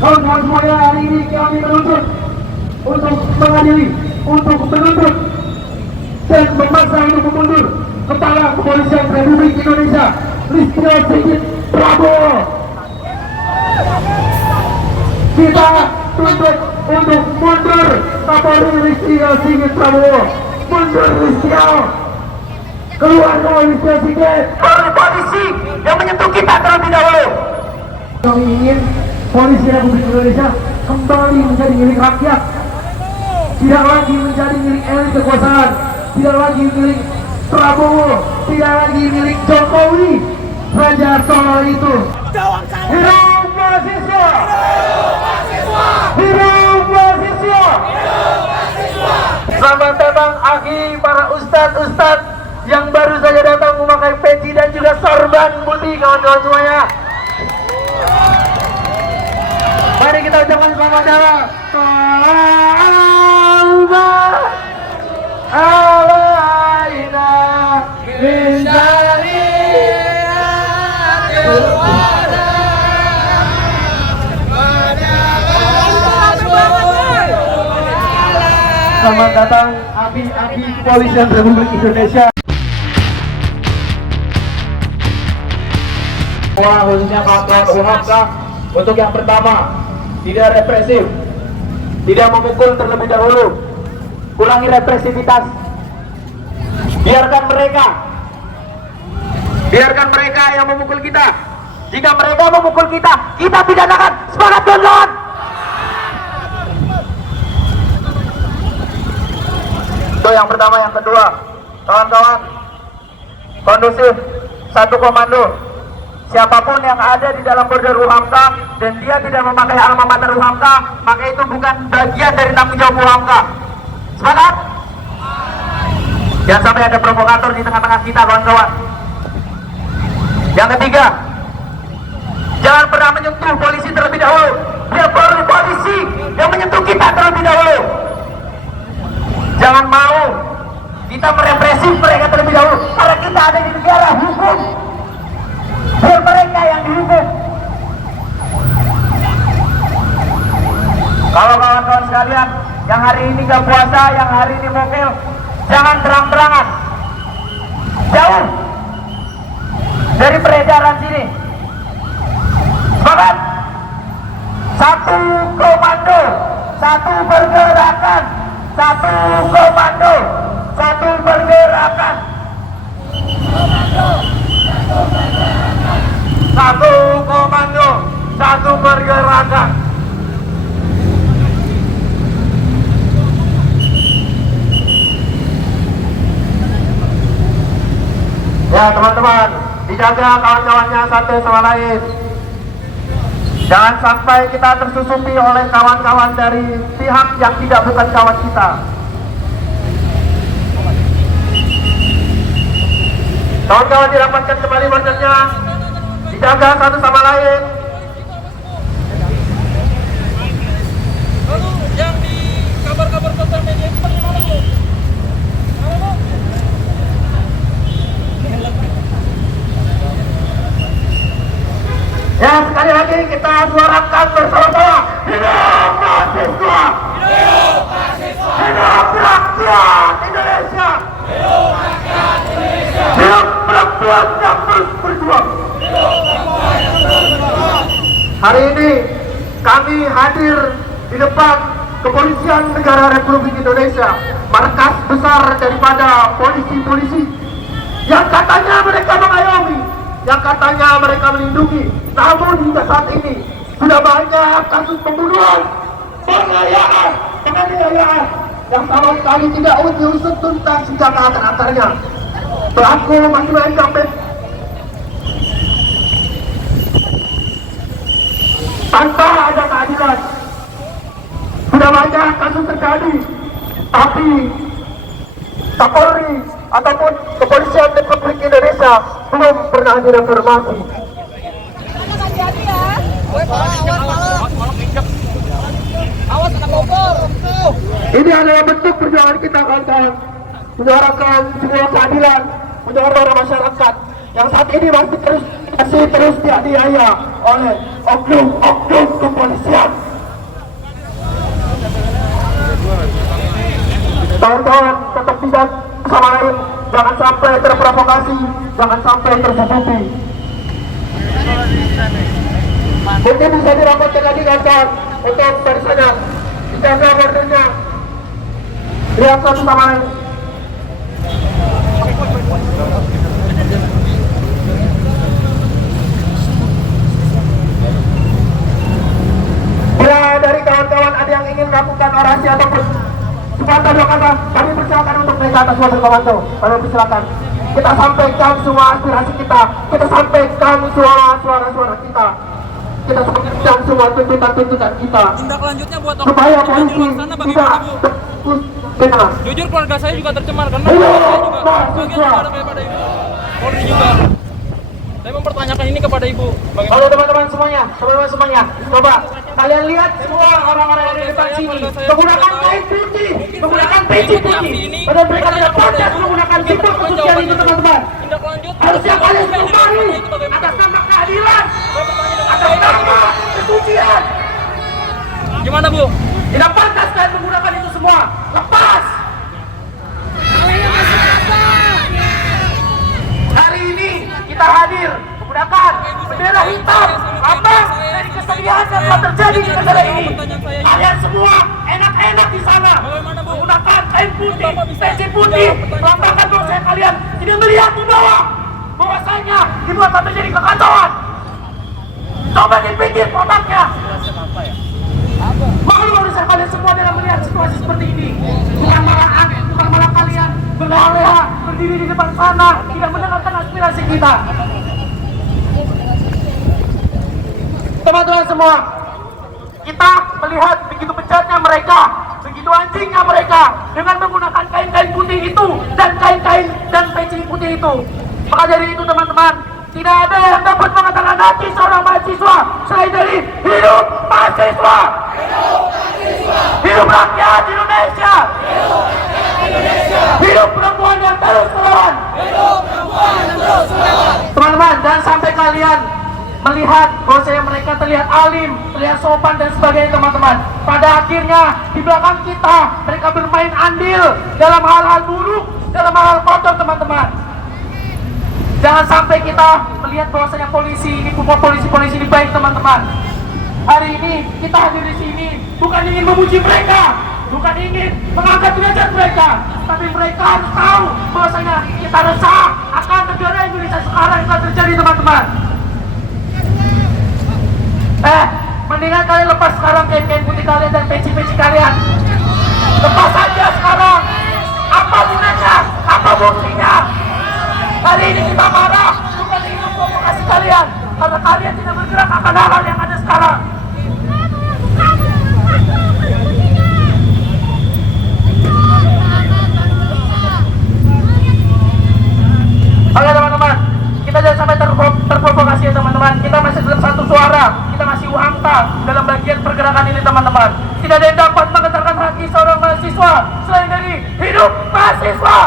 Kawan-kawan semuanya, hari ini kami menuntut untuk mengadili, untuk menuntut dan memaksa untuk mundur Kepala Kepolisian Republik Indonesia Listio Sigit Prabowo. Kita tuntut untuk mundur Kapolri Listio Sigit Prabowo. Mundur Listio. Keluar dari Listio Sigit. Polisi yang menyentuh kita terlebih dahulu. Kami ingin Polisi Republik Indonesia kembali menjadi milik rakyat, tidak lagi menjadi milik elit kekuasaan, tidak lagi milik Prabowo, tidak lagi milik Jokowi, Raja Solo itu. Hidup mahasiswa! Hidup mahasiswa! Selamat datang Aki, para ustadz-ustadz yang baru saja datang memakai peci dan juga sorban putih, kawan-kawan semuanya. Mari kita ucapkan selamat datang. Selamat datang Abi Kepolisian Republik Indonesia. Khususnya kawan-kawan UHAMKA, untuk yang pertama, tidak represif, tidak memukul terlebih dahulu, kurangi represivitas, biarkan mereka yang memukul kita. Jika mereka memukul kita, kita pidanakan. Semangat kawan-kawan! Itu yang pertama. Yang kedua, kawan-kawan, kondusif, satu komando. Siapapun yang ada di dalam border UHAMKA dan dia tidak memakai alma mater UHAMKA, maka itu bukan bagian dari tanggung jawab UHAMKA. Semangat! Jangan sampai ada provokator di tengah-tengah kita, kawan-kawan. Yang ketiga, jangan pernah menyentuh polisi terlebih dahulu. Biar polisi yang menyentuh kita terlebih dahulu. Jangan mau kita merepresi mereka terlebih dahulu, karena kita ada di negara hukum. Biar mereka yang dihukum. Kalau kawan-kawan sekalian yang hari ini gak puasa, yang hari ini mokel, jangan terang-terangan, jauh dari peredaran sini. Semangat! Satu komando, satu pergerakan, satu komando, satu pergerakan. Satu komando, satu pergerakan. Ya teman-teman, dijaga kawan-kawannya satu sama lain. Jangan sampai kita tersusupi oleh kawan-kawan dari pihak yang tidak bukan kawan kita. Kawan-kawan dirapatkan kembali bordernya. Dijaga satu sama lain. Lalu yang di kabar-kabar sosial media itu bagaimana, Bu? Ya, sekali lagi kita suarakan bersama-sama. Hidup mahasiswa! Hidup mahasiswa! Hidup rakyat Indonesia! Hidup rakyat Indonesia! Hidup perempuan yang terus berjuang! Hidup perempuan yang terus berjuang! Hari ini kami hadir di depan Kepolisian Negara Republik Indonesia, markas besar daripada polisi-polisi yang katanya mereka mengayomi, yang katanya mereka melindungi. Namun hingga saat ini sudah banyak kasus pembunuhan, penganiayaan yang sama sekali tidak diusut tuntas hingga ke akar-akarnya. Pelaku masih lain sampai tanpa ada keadilan. Sudah banyak kasus terjadi, tapi Kapolri ataupun Kepolisian Republik Indonesia belum pernah direformasi. Awas kena kompor. Ini adalah bentuk perjuangan kita, kawan-kawan, menyuarakan sebuah keadilan, menyuarakan masyarakat yang saat ini masih terus masih terus dianiaya oleh oknum-oknum kepolisian. Kawan-kawan tetap tidak sama lain, jangan sampai terprovokasi, jangan sampai tersusupi. Mungkin bisa dirapatkan lagi kawan-kawan untuk dari sana dijaga bordernya, lihat satu sama lain. Bila dari kawan-kawan ada yang ingin melakukan orasi ataupun sepatah dua kata, kami persilakan untuk naik ke atas mobil komando. Kami persilakan. Kita sampaikan semua aspirasi kita, kita sampaikan suara-suara kita, kita sampaikan semua tuntutan-tuntutan kita. Tindak lanjutnya buat supaya polisi tidak benar. Jujur keluarga saya juga tercemar karena saya juga bagian daripada ibu Polri juga. Saya mempertanyakan ini kepada ibu. Halo teman-teman semuanya, coba kalian lihat semua orang-orang yang di depan sini menggunakan kain putih, menggunakan peci putih, dan mereka tidak protes menggunakan simbol kesucian itu teman-teman. Tindak lanjut Harusnya kalian kembali atas nama keadilan, atas nama kesucian. Gimana Bu? Tidak pantas kalian menggunakan itu semua. Lepas. Hari ini kita hadir menggunakan bendera hitam, lambang dari kesedihan yang telah terjadi di negara ini. Kalian semua enak-enak di sana menggunakan kain putih, peci putih, melambangkan dosa kalian. Tidak melihat di bawah bahwasanya di luar sana terjadi kekacauan. Coba dipikir kotaknya. Malu harusnya kalian semua dalam melihat situasi seperti ini. Bukan malah kalian berleha-leha berdiri di depan sana, tidak mendengarkan aspirasi kita. Teman-teman semua, kita melihat begitu bejatnya mereka, begitu anjingnya mereka dengan menggunakan kain-kain putih itu dan kain-kain dan peci putih itu. Maka dari itu teman-teman, tidak ada yang dapat mengatakan hati seorang mahasiswa selain dari hidup mahasiswa, hidup rakyat Indonesia, hidup perempuan yang terus melawan. Teman-teman, jangan sampai kalian melihat bahwasanya mereka terlihat alim, terlihat sopan dan sebagainya teman-teman. Pada akhirnya di belakang kita mereka bermain andil dalam hal-hal buruk, dalam hal-hal kotor teman-teman. Jangan sampai kita melihat bahwasanya polisi ini baik teman-teman. Hari ini kita hadir di sini bukan ingin memuji mereka, bukan ingin mengangkat derajat mereka, tapi mereka harus tahu bahwasanya kita resah akan negara Indonesia sekarang yang telah terjadi teman-teman. Mendingan kalian lepas sekarang kain-kain putih kalian dan peci-peci kalian. Lepas saja sekarang. Apa gunanya? Apa buktinya? Hari ini kita marah bukan ingin memprovokasi kalian, karena kalian tidak bergerak akan hal-hal yang ada sekarang. Oke teman-teman, kita jangan sampai terprovokasi ya teman-teman. Kita masih dalam satu suara, kita masih UAMTA dalam bagian pergerakan ini teman-teman. Tidak ada yang dapat menggetarkan hati seorang mahasiswa selain dari hidup mahasiswa,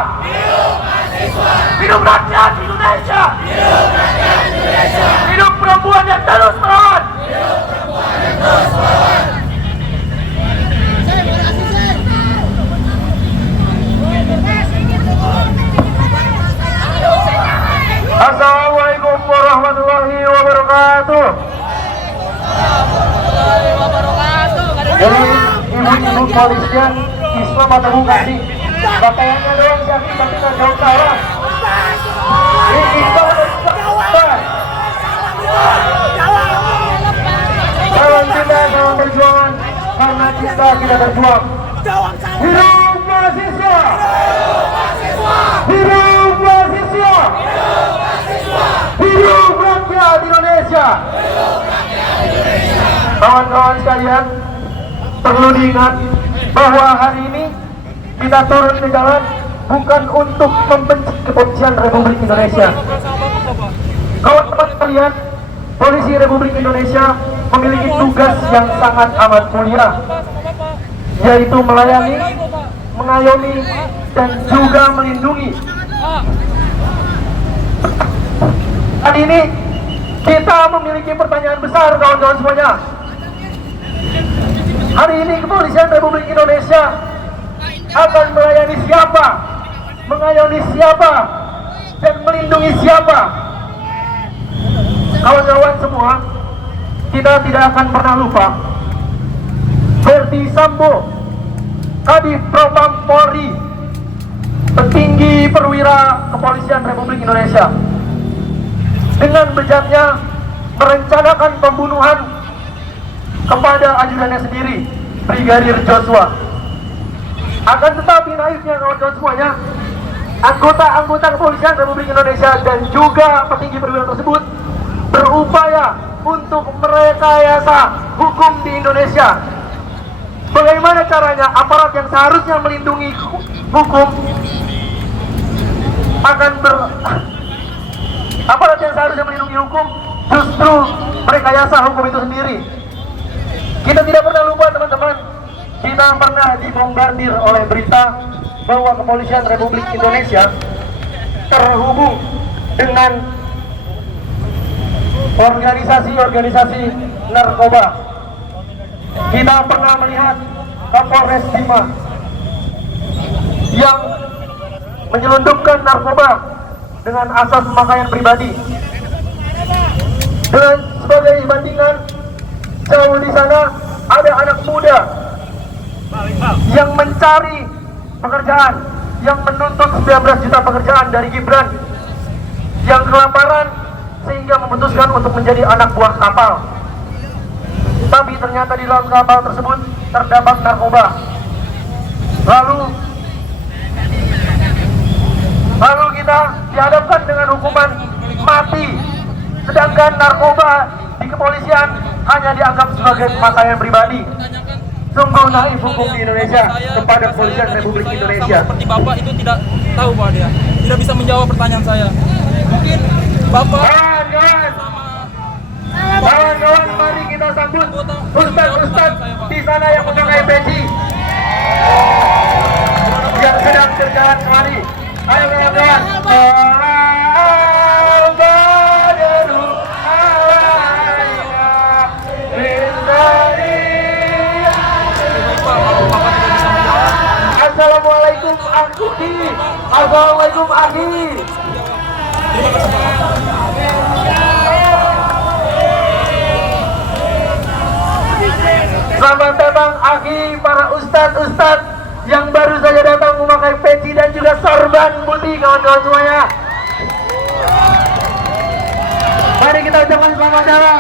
hidup rakyat Indonesia, hidup perempuan yang terus melawan. Assalamualaikum warahmatullahi wabarakatuh. Jadi ibu-ibu polisian Islam atau bukan sih? Pakaiannya doang jadi tapi nggak jauh salah. Ini kita kawan kita kawan perjuangan karena kita berjuang. Hidup mahasiswa! Hidup mahasiswa! Hidup rakyat Indonesia! Kawan-kawan sekalian, perlu diingat bahwa hari ini kita turun ke jalan bukan untuk membenci kepolisian Republik Indonesia. Kawan-kawan sekalian, polisi Republik Indonesia memiliki tugas yang sangat amat mulia, yaitu melayani, mengayomi, dan juga melindungi. Hari ini Kita memiliki pertanyaan besar kawan-kawan semuanya. Hari ini Kepolisian Republik Indonesia akan melayani siapa, mengayomi siapa, dan melindungi siapa? Kawan-kawan semua, kita tidak akan pernah lupa Verdi Sambo, Kadif Propam Polri, petinggi perwira Kepolisian Republik Indonesia, dengan bejatnya merencanakan pembunuhan kepada ajudannya sendiri, Brigadir Joshua. Akan tetapi naifnya kawan-kawan semuanya, anggota-anggota Kepolisian Republik Indonesia dan juga petinggi perwira tersebut berupaya untuk merekayasa hukum di Indonesia. Bagaimana caranya aparat yang seharusnya melindungi hukum aparat yang seharusnya melindungi hukum justru merekayasa hukum itu sendiri. Kita tidak pernah lupa teman-teman, kita pernah dibombardir oleh berita bahwa Kepolisian Republik Indonesia terhubung dengan organisasi-organisasi narkoba. Kita pernah melihat Kapolres Bima yang menyelundupkan narkoba dengan asas pemakaian pribadi. Dan sebagai bandingan, jauh di sana ada anak muda yang mencari pekerjaan, yang menuntut 19 juta pekerjaan dari Gibran, yang kelaparan sehingga memutuskan untuk menjadi anak buah kapal. Tapi ternyata di dalam kapal tersebut terdapat narkoba. Lalu kita dihadapkan dengan hukuman mati, sedangkan narkoba di kepolisian hanya dianggap sebagai pemakaian pribadi. Sungguh naif hukum di Indonesia kepada Kepolisian Republik Indonesia. Seperti Bapak itu tidak tahu Pak, dia tidak bisa menjawab pertanyaan saya. Mungkin Bapak kawan-kawan, mari kita sambut Ustadz di sana yang memakai peci yang sedang berjalan kemari. Ayo kawan-kawan. Assalamualaikum Akhi. Assalamualaikum Akhi. Selamat datang Akhi, para ustadz yang baru saja datang memakai peci dan juga sorban putih kawan-kawan semuanya. Mari kita ucapkan selamat datang.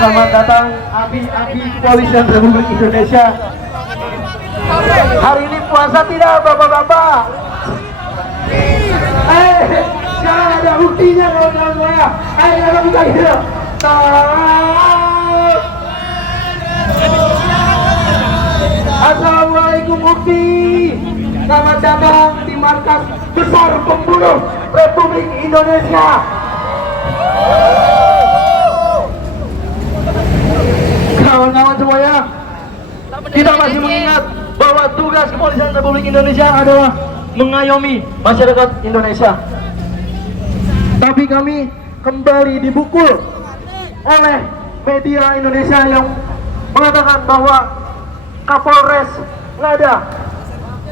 Selamat datang Abi Kepolisian Republik Indonesia. Hari ini puasa tidak bapak-bapak? Jangan ada buktinya kawan-kawan saya. Ayo kita buka gitu. Assalamualaikum Bukti. Selamat datang di markas besar pembunuh Republik Indonesia. Kawan-kawan semuanya, kita masih mengingat bahwa tugas Kepolisian Republik Indonesia adalah mengayomi masyarakat Indonesia. Tapi kami kembali dibukul oleh media Indonesia yang mengatakan bahwa Kapolres Ngada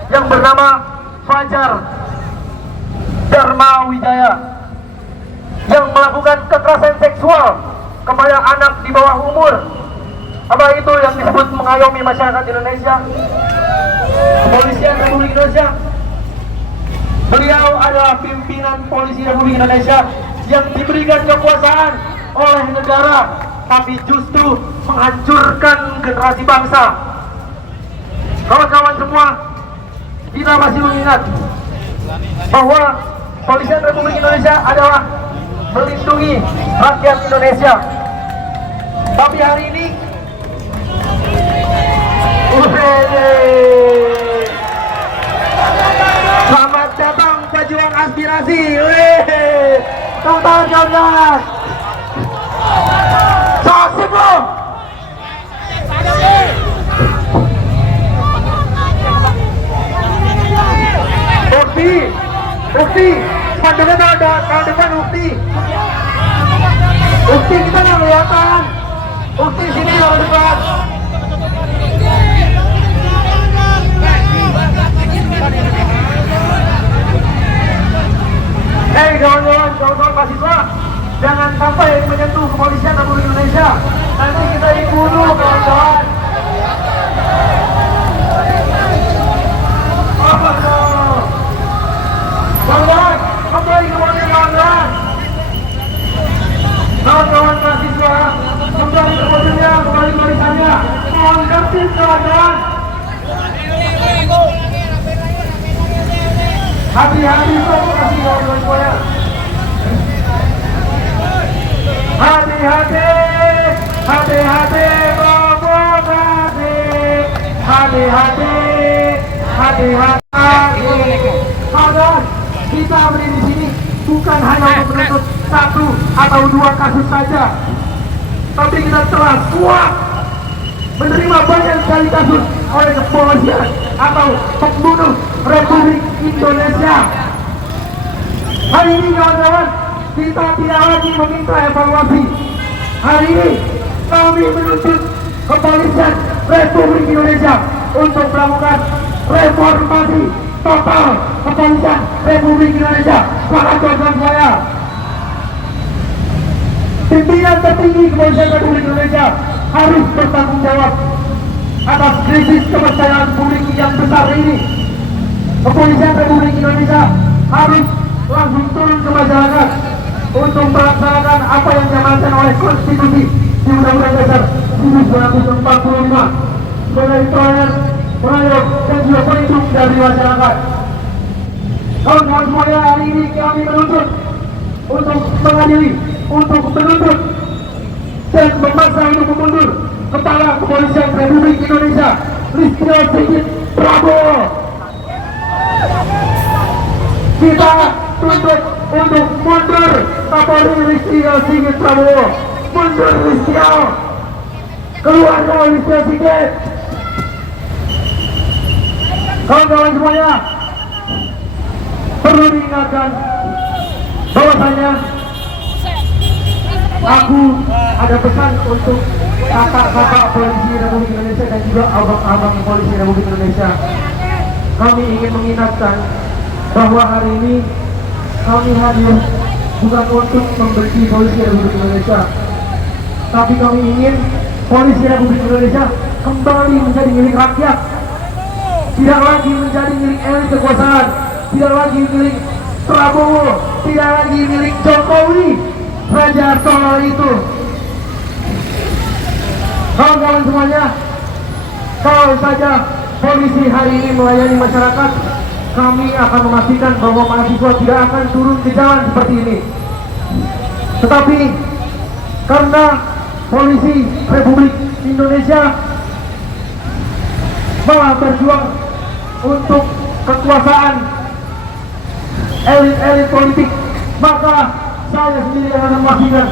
yang bernama Fajar Dharma Wijaya yang melakukan kekerasan seksual kepada anak di bawah umur. Apa itu yang disebut mengayomi masyarakat Indonesia? Kepolisian Republik Indonesia. Beliau adalah pimpinan Polisi Republik Indonesia yang diberikan kekuasaan oleh negara, tapi justru menghancurkan generasi bangsa. Kawan-kawan semua, kita masih mengingat bahwa Kepolisian Republik Indonesia adalah melindungi rakyat Indonesia. Tapi hari ini selamat datang pejuang aspirasi. Teman-teman, kawan-kawan. Sasib lo. Ukti, pandangnya tahun depan Ukti. Ukti kita nggak kelihatan. Ukti sini tahun depan. Hei kawan-kawan mahasiswa, jangan sampai menyentuh kepolisian Republik Indonesia. Nanti kita dibunuh kawan-kawan. Kawan-kawan, kembali ke mobil kawan-kawan. Kawan-kawan mahasiswa, kembali ke mobilnya, kembali ke barisannya. Mohon tertib kawan-kawan. Hati-hati provokasi kawan-kawan semuanya. Hati-hati provokasi. Hati-hati. Kawan, kita berdiri di sini bukan hanya untuk menuntut satu atau dua kasus saja, tapi kita telah kuat menerima banyak sekali kasus oleh kepolisian atau pembunuh Republik Indonesia. Hari ini kawan-kawan, kita tidak lagi meminta evaluasi. Hari ini kami menuntut kepolisian Republik Indonesia untuk melakukan reformasi total kepolisian Republik Indonesia. Semangat kawan-kawan saya. Pimpinan tertinggi kepolisian Republik Indonesia harus bertanggung jawab atas krisis kepercayaan publik yang besar ini. Kepolisian Republik Indonesia harus langsung turun ke masyarakat untuk melaksanakan apa yang diamanatkan oleh konstitusi di Undang-Undang Dasar 1945 sebagai pelayan, pelayan dan juga pelindung dari masyarakat. Kawan-kawan semuanya, hari ini kami menuntut untuk mengadili, untuk menuntut dan memaksa untuk memundur Kepala Kepolisian Republik Indonesia Listio Sigit Prabowo. Kita tuntut untuk mundur Kapolri Listio Sigit Prabowo. Mundur Listio, keluar dari Listio Sigit. Kawan-kawan semuanya, perlu diingatkan bahwasanya aku ada pesan untuk kakak-kakak polisi Republik Indonesia dan juga abang-abang polisi Republik Indonesia. Kami ingin mengingatkan bahwa hari ini kami hadir bukan untuk membenci polisi Republik Indonesia, tapi kami ingin polisi Republik Indonesia kembali menjadi milik rakyat, tidak lagi menjadi milik elit kekuasaan, tidak lagi milik Prabowo, tidak lagi milik Jokowi, Raja Solo itu. Kawan-kawan semuanya, kalau saja polisi hari ini melayani masyarakat, kami akan memastikan bahwa mahasiswa tidak akan turun ke jalan seperti ini. Tetapi karena polisi Republik Indonesia malah berjuang untuk kekuasaan elit-elit politik, maka saya sendiri akan memastikan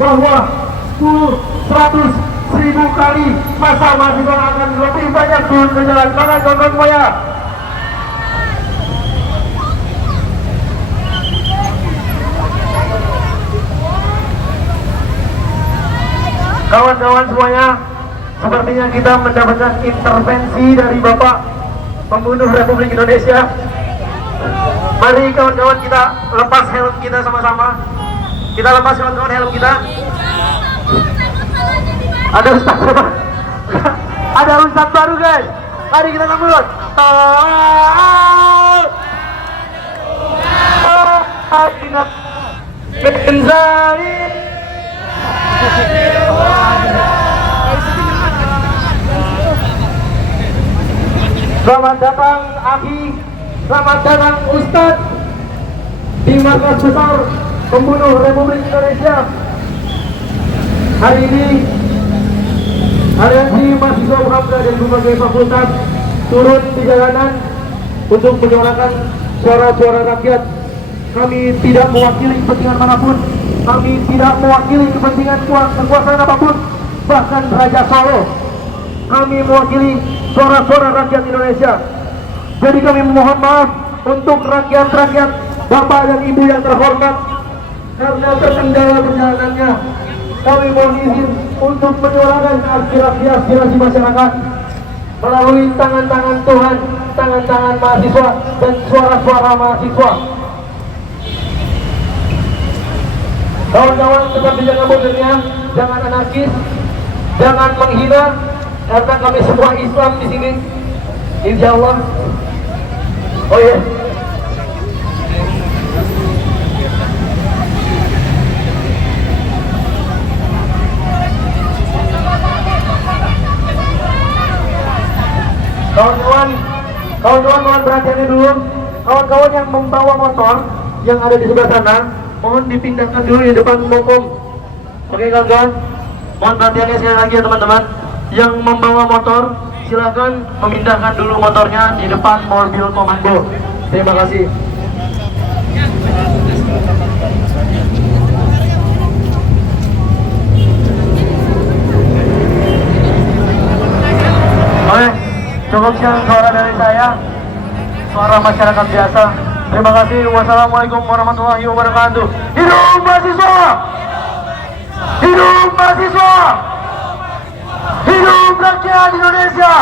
bahwa 10, 100, 1000 kali masa mahasiswa akan lebih banyak turun ke jalan. Maka kawan-kawan semuanya, kawan-kawan semuanya, sepertinya kita mendapatkan intervensi dari Bapak pembunuh Republik Indonesia. Mari kawan-kawan kita lepas helm kita sama-sama. Kita lepas kawan-kawan helm kita. Ada ustaz baru. Ada ustaz baru guys. Mari kita sambut. Selamat datang Aki, selamat datang Ustadz di markas besar pembunuh Republik Indonesia. Hari ini aliansi mahasiswa Muhammadiyah dari berbagai fakultas turun di jalanan untuk menyuarakan suara-suara rakyat. Kami tidak mewakili kepentingan manapun. Kami tidak mewakili kepentingan kekuasaan apapun, bahkan Raja Solo. Kami mewakili suara-suara rakyat Indonesia. Jadi kami memohon maaf untuk rakyat-rakyat, Bapak dan Ibu yang terhormat, karena terkendala perjalanannya. Kami mohon izin untuk menyuarakan aspirasi masyarakat melalui tangan-tangan Tuhan, tangan-tangan mahasiswa, dan suara-suara mahasiswa. Kawan-kawan tetap dijaga modernya, jangan anarkis, jangan menghina, karena kami semua Islam di sini, insya Allah. Oh iya. Kawan-kawan mohon perhatiannya dulu. Kawan-kawan yang membawa motor yang ada di sebelah sana, mohon dipindahkan dulu di depan umum. Oke kawan-kawan, mohon perhatiannya sekali lagi ya teman-teman. Yang membawa motor, silakan memindahkan dulu motornya di depan mobil komando. Terima kasih. Oke, cukup sekian suara dari saya, suara masyarakat biasa. Terima kasih. Wassalamualaikum warahmatullahi wabarakatuh. Hidup mahasiswa! Hidup mahasiswa! Hidup rakyat Indonesia!